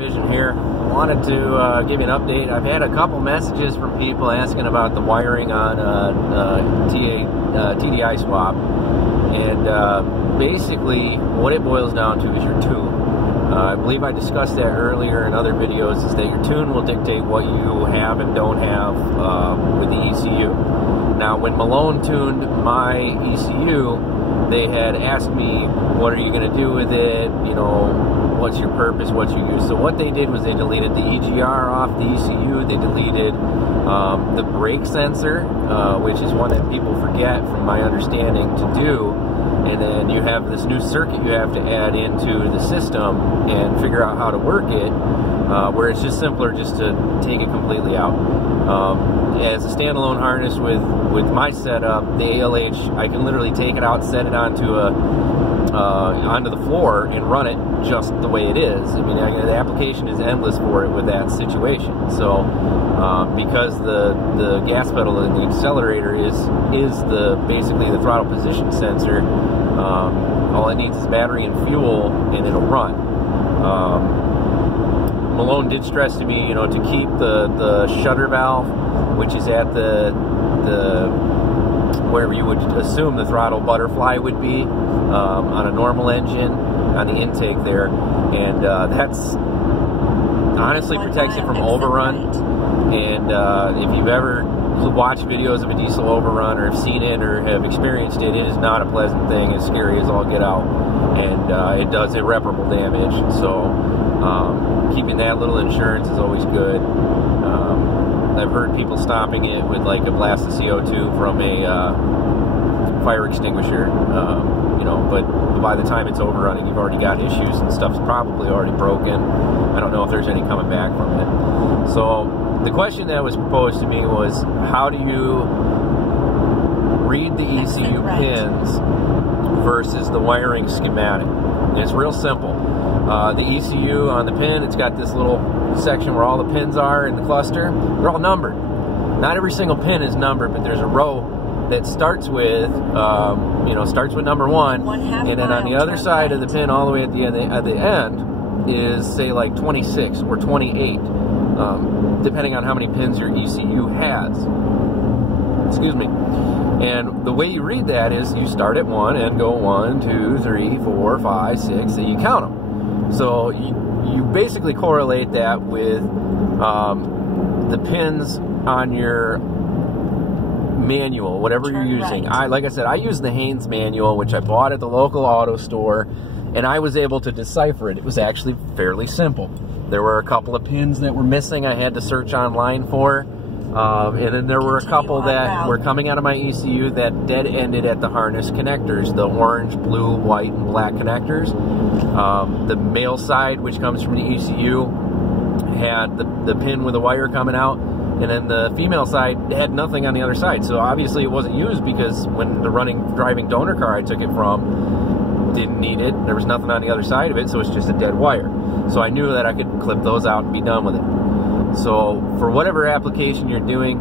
Vision here. Wanted to give you an update. I've had a couple messages from people asking about the wiring on TDI swap, and basically what it boils down to is your tune. I believe I discussed that earlier in other videos, is that your tune will dictate what you have and don't have with the ECU. Now, when Malone tuned my ECU, they had asked me, what are you going to do with it? You know, what's your purpose, what's your use? So what they did was they deleted the EGR off the ECU, they deleted the brake sensor, which is one that people forget from my understanding to do, and then you have this new circuit you have to add into the system and figure out how to work it, where it's just simpler just to take it completely out. As a standalone harness with my setup, the ALH, I can literally take it out, set it onto the floor and run it just the way it is. I mean, the application is endless for it with that situation. So because the gas pedal and the accelerator is basically the throttle position sensor, all it needs is battery and fuel and it'll run. Malone did stress to me, you know, to keep the shutter valve, which is at the where you would assume the throttle butterfly would be on a normal engine, on the intake there, and that's honestly protects it from overrun. And if you've ever watched videos of a diesel overrun, or have seen it, or have experienced it, it is not a pleasant thing. It's scary as all get out, and it does irreparable damage. So keeping that little insurance is always good. I've heard people stopping it with like a blast of CO2 from a fire extinguisher, you know, but by the time it's overrunning, you've already got issues and stuff's probably already broken. I don't know if there's any coming back from it. So the question that was proposed to me was, how do you read the ECU pins versus the wiring schematic? And it's real simple. The ECU on the pin, it's got this little section where all the pins are in the cluster. They're all numbered. Not every single pin is numbered, but there's a row that starts with, you know, starts with number 1, and then on the other side of the pin, all the way at the end, is say like 26 or 28, depending on how many pins your ECU has. Excuse me. And the way you read that is you start at 1 and go 1, 2, 3, 4, 5, 6, and you count them. So you basically correlate that with the pins on your manual, whatever you're using. Like I said, I use the Haynes manual, which I bought at the local auto store, and I was able to decipher it. It was actually fairly simple. There were a couple of pins that were missing I had to search online for, and then there were a couple that were coming out of my ECU that dead-ended at the harness connectors, the orange, blue, white, and black connectors. The male side, which comes from the ECU, had the pin with the wire coming out, and then the female side had nothing on the other side. So obviously it wasn't used, because when the driving donor car I took it from didn't need it, there was nothing on the other side of it, so it's just a dead wire. So I knew that I could clip those out and be done with it. So for whatever application you're doing,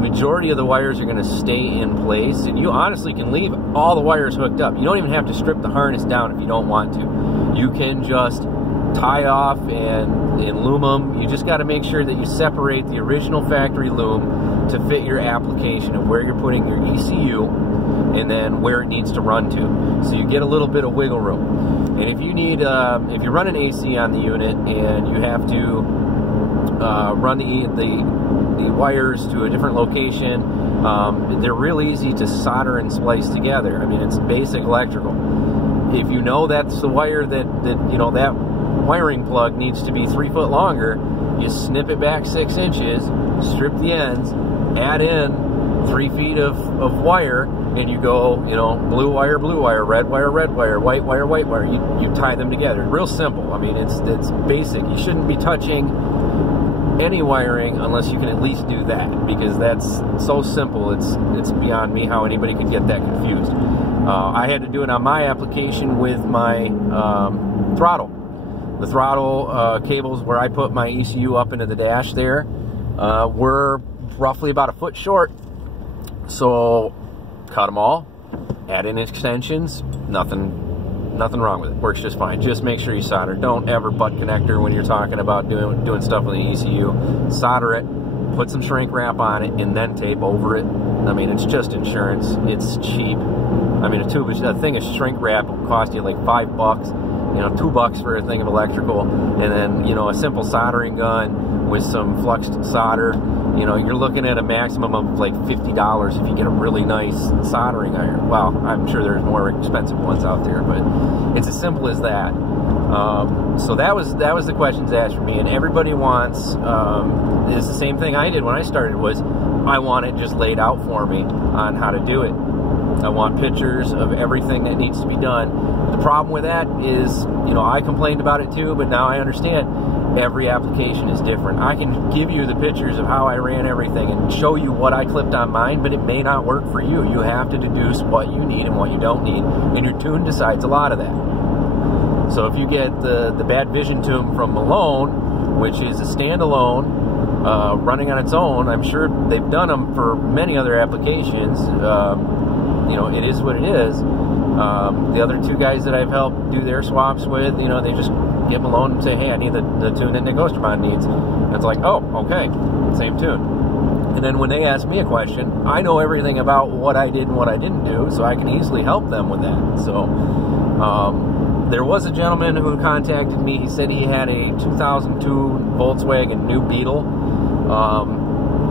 majority of the wires are going to stay in place, and you honestly can leave all the wires hooked up. You don't even have to strip the harness down if you don't want to. You can just tie off and loom them. You just got to make sure that you separate the original factory loom to fit your application of where you're putting your ECU and then where it needs to run to. So you get a little bit of wiggle room. And if you need, if you run an AC on the unit and you have to run the wires to a different location, they're real easy to solder and splice together. I mean, it's basic electrical. If you know that's the wire that you know, that wiring plug needs to be 3 foot longer, you snip it back 6 inches, strip the ends, add in 3 feet of wire, and you go, you know, blue wire, red wire, white wire, white wire. You tie them together. Real simple. I mean, it's basic. You shouldn't be touching any wiring unless you can at least do that, because that's so simple. It's beyond me how anybody could get that confused. I had to do it on my application with my throttle. The throttle cables where I put my ECU up into the dash there were roughly about a foot short. So cut them all, add in extensions, nothing Nothing wrong with it. Works just fine. Just make sure you solder. Don't ever butt connector when you're talking about doing stuff with the ECU. Solder it, put some shrink wrap on it, and then tape over it. I mean, it's just insurance. It's cheap. I mean, a thing of shrink wrap will cost you like $5. You know, $2 for a thing of electrical, and then, you know, a simple soldering gun with some fluxed solder. You know, you're looking at a maximum of like $50 if you get a really nice soldering iron. Well, I'm sure there's more expensive ones out there, but it's as simple as that. So that was the questions asked for me, and everybody wants is the same thing I did when I started. Was I want it just laid out for me on how to do it. I want pictures of everything that needs to be done. The problem with that is, you know, I complained about it too, but now I understand every application is different. I can give you the pictures of how I ran everything and show you what I clipped on mine, but it may not work for you. You have to deduce what you need and what you don't need, and your tune decides a lot of that. So if you get the Bad Vision tune from Malone, which is a standalone, running on its own, I'm sure they've done them for many other applications. You know, it is what it is. The other two guys that I've helped do their swaps with, you know, they just give them a loan and say, hey, I need the tune that Nick Osterman needs. And it's like, oh, okay, same tune. And then when they ask me a question, I know everything about what I did and what I didn't do, so I can easily help them with that. So there was a gentleman who contacted me. He said he had a 2002 Volkswagen New Beetle.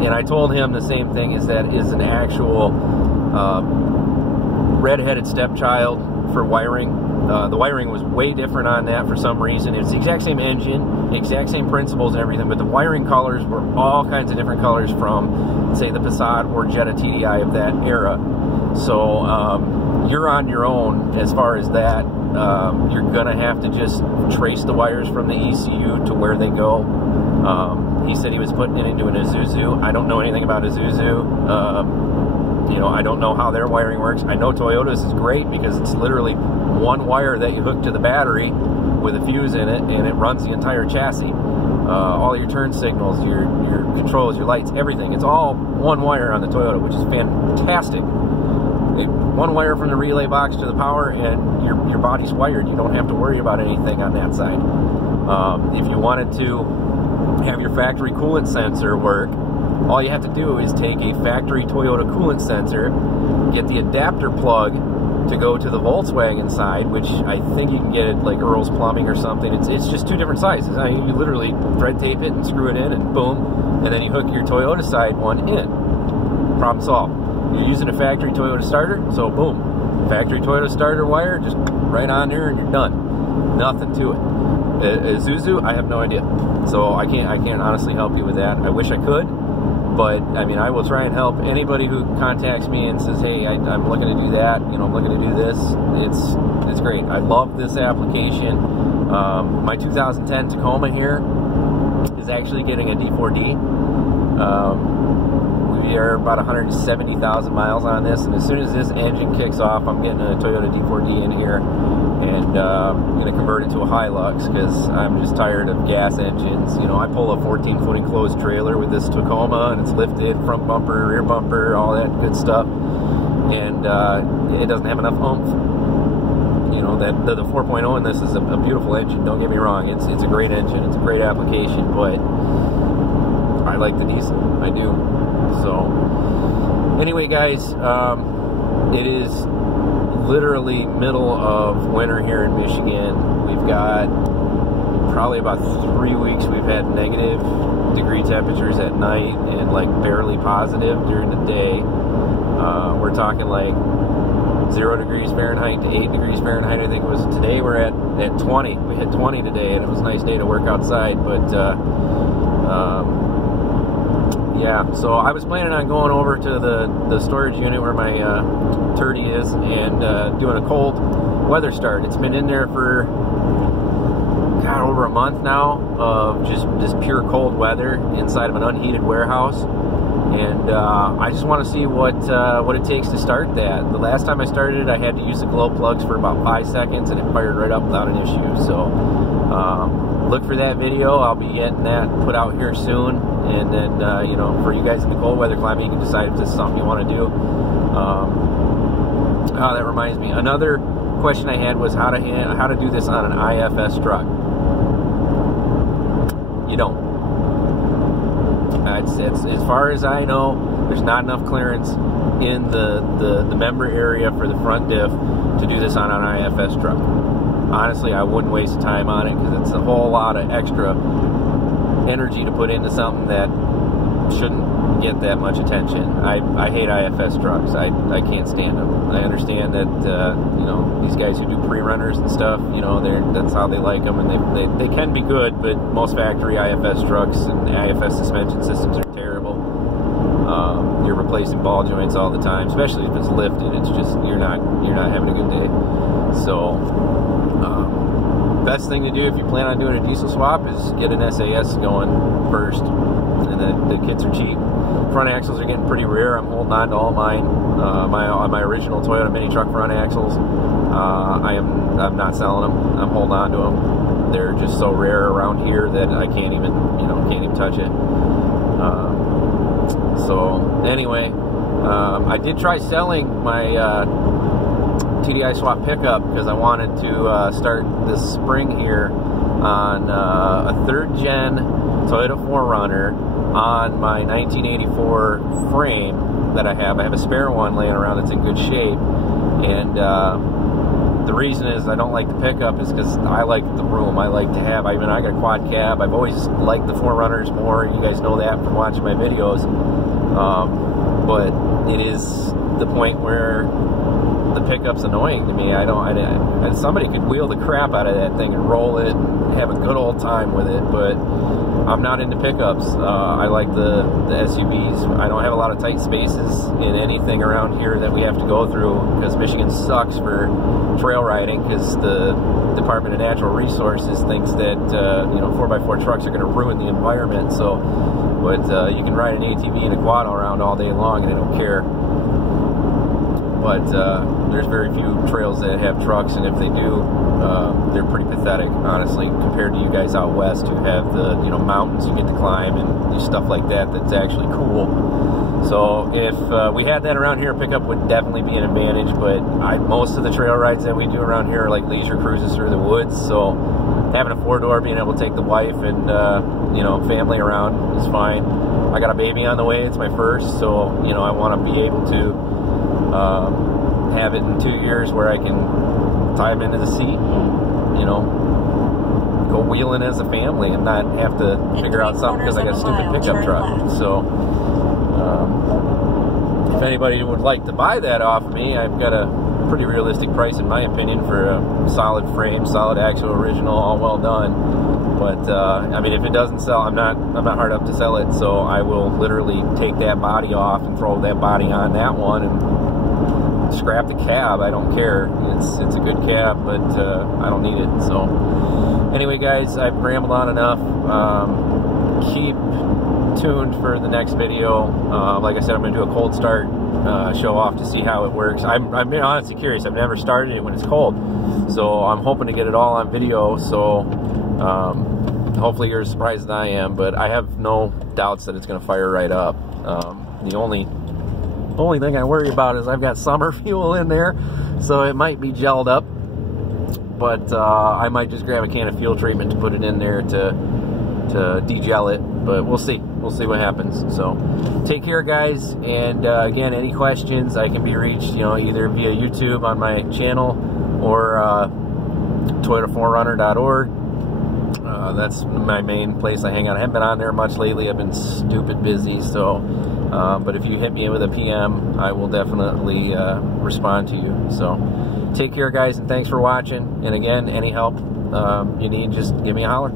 And I told him the same thing, is that is an actual red-headed stepchild for wiring. The wiring was way different on that for some reason. It's the exact same engine, exact same principles and everything, but the wiring colors were all kinds of different colors from, say, the Passat or Jetta TDI of that era. So you're on your own as far as that. You're gonna have to just trace the wires from the ECU to where they go. He said he was putting it into an Isuzu. I don't know anything about Isuzu. You know, I don't know how their wiring works. I know Toyota's is great because it's literally one wire that you hook to the battery with a fuse in it, and it runs the entire chassis. All your turn signals, your controls, your lights, everything. It's all one wire on the Toyota, which is fantastic. One wire from the relay box to the power, and your body's wired. You don't have to worry about anything on that side. If you wanted to have your factory coolant sensor work, all you have to do is take a factory Toyota coolant sensor, get the adapter plug to go to the Volkswagen side, which I think you can get at like Earl's Plumbing or something. It's just two different sizes. I mean, you literally thread tape it and screw it in, and boom, and then you hook your Toyota side one in. Problem solved. You're using a factory Toyota starter, so boom, factory Toyota starter wire, just right on there, and you're done. Nothing to it. Isuzu, I have no idea. So I can't honestly help you with that. I wish I could. But, I mean, I will try and help anybody who contacts me and says, hey, I'm looking to do that, you know, I'm looking to do this. It's great. I love this application. My 2010 Tacoma here is actually getting a D4D. We are about 170,000 miles on this, and as soon as this engine kicks off, I'm getting a Toyota D4D in here, and I'm going to convert it to a Hilux because I'm just tired of gas engines. You know, I pull a 14-foot enclosed trailer with this Tacoma, and it's lifted, front bumper, rear bumper, all that good stuff, and it doesn't have enough oomph. You know, the 4.0 in this is a beautiful engine, don't get me wrong. It's a great engine, it's a great application, but I like the diesel, I do. So, anyway, guys, it is literally middle of winter here in Michigan. We've got probably about 3 weeks we've had negative degree temperatures at night and like barely positive during the day. We're talking like 0 degrees Fahrenheit to 8 degrees Fahrenheit. I think it was today. We're at 20. We hit 20 today, and it was a nice day to work outside, but yeah, so I was planning on going over to the storage unit where my 30 is and doing a cold weather start. It's been in there for, God, over a month now of just pure cold weather inside of an unheated warehouse. And I just want to see what it takes to start that. The last time I started it, I had to use the glow plugs for about 5 seconds, and it fired right up without an issue. So look for that video. I'll be getting that put out here soon. And then, you know, for you guys in the cold weather climate, you can decide if this is something you want to do. That reminds me, another question I had was how to do this on an IFS truck. You don't. It's, as far as I know, there's not enough clearance in the member area for the front diff to do this on an IFS truck. Honestly, I wouldn't waste time on it because it's a whole lot of extra energy to put into something that shouldn't get that much attention. I hate IFS trucks. I can't stand them. I understand that you know, these guys who do pre-runners and stuff, you know, that's how they like them, and they can be good, but most factory IFS trucks and IFS suspension systems are terrible. You're replacing ball joints all the time, especially if it's lifted. It's just you're not having a good day. So best thing to do if you plan on doing a diesel swap is get an SAS going first, and the kits are cheap. Front axles are getting pretty rare. I'm holding on to all mine. My original Toyota mini truck front axles, I'm not selling them. I'm holding on to them. They're just so rare around here that I can't even touch it. So anyway, I did try selling my TDI swap pickup because I wanted to start this spring here on a 3rd gen Toyota 4Runner on my 1984 frame that I have. I have a spare one laying around that's in good shape, and the reason is I don't like the pickup is because I like the room. I like to have, I got a quad cab. I've always liked the 4Runners more. You guys know that from watching my videos. But it is the point where the pickup's annoying to me. Somebody could wheel the crap out of that thing and roll it and have a good old time with it, but I'm not into pickups. I like the SUVs. I don't have a lot of tight spaces in anything around here that we have to go through because Michigan sucks for trail riding because the Department of Natural Resources thinks that 4x4 trucks are going to ruin the environment. So, but you can ride an ATV and a quad around all day long and they don't care. But there's very few trails that have trucks, and if they do, they're pretty pathetic, honestly, compared to you guys out west who have the mountains you get to climb and stuff like that. That's actually cool. So if we had that around here, pickup would definitely be an advantage. But most of the trail rides that we do around here are like leisure cruises through the woods. So having a 4-door, being able to take the wife and family around is fine. I got a baby on the way. It's my first, so I want to be able to have it in 2 years where I can tie him into the seat and, go wheeling as a family and not have to figure out something because I got a stupid pickup truck. So, if anybody would like to buy that off of me, I've got a pretty realistic price in my opinion for a solid frame, solid axle, original, all well done. But I mean, if it doesn't sell, I'm not hard up to sell it. So I will literally take that body off and throw that body on that one and scrap the cab. I don't care. It's a good cab, but I don't need it. So anyway, guys, I've rambled on enough. Keep tuned for the next video. Like I said, I'm going to do a cold start show off to see how it works. I'm being honestly curious. I've never started it when it's cold, so I'm hoping to get it all on video. So hopefully you're as surprised as I am, but I have no doubts that it's going to fire right up. The only thing I worry about is I've got summer fuel in there, so it might be gelled up, but I might just grab a can of fuel treatment to put it in there to degel it, but we'll see what happens. So take care, guys, and again, any questions, I can be reached either via YouTube on my channel or toyota4runner.org. That's my main place I hang out. I haven't been on there much lately. I've been stupid busy, so but if you hit me with a PM, I will definitely respond to you. So take care, guys, and thanks for watching. And again, any help you need, just give me a holler.